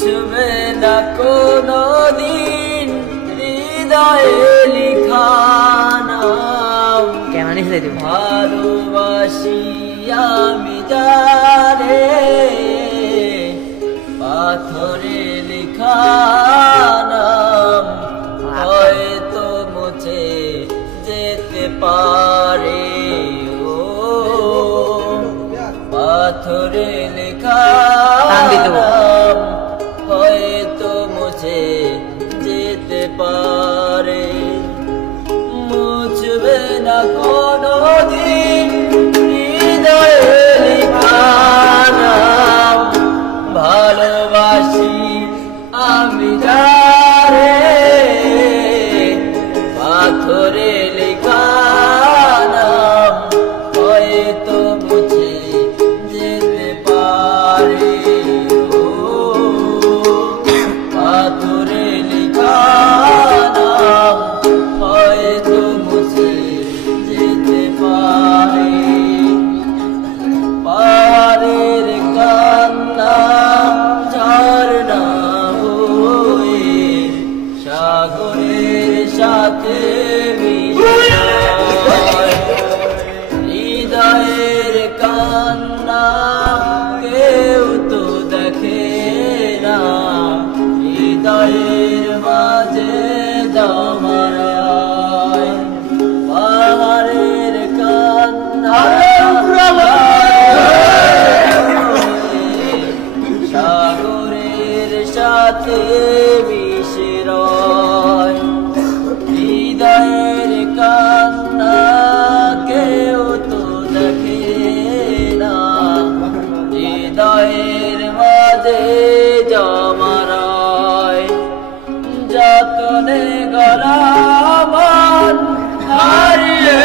মুছবে না কোনো দিন হৃদয়ে লিখা নাম। ভালোবাসি আমি যারে পাথরে লিখা নাম হয়তো মুছে যেতে পারে। ও পাথরে লেখা নাম হয়তো মুছে যেতে পারে। মুছবে না কোনো দিন হৃদয়ে লেখা নাম। ভালোবাসি আমি যারে পাথরে লেখা নাম হয়তো মুছে যেতে পারে। ও পাথরে লেখা নাম হয়তো মুছে যেতে পারে। পারের কান্না ঝরনা হয়ে সাগরের সাথে হৃদয়ের কান্না কেউ তো দেখে না। হৃদয়ের মাঝে জমারায় পাহাড়ের কান্না সাগরের সাথে মিশে রয়। হৃদয়ের কান্না কেউ তো দেখে না। হৃদয়ের মাঝে জমারায় যতনে গলা মন হারিয়ে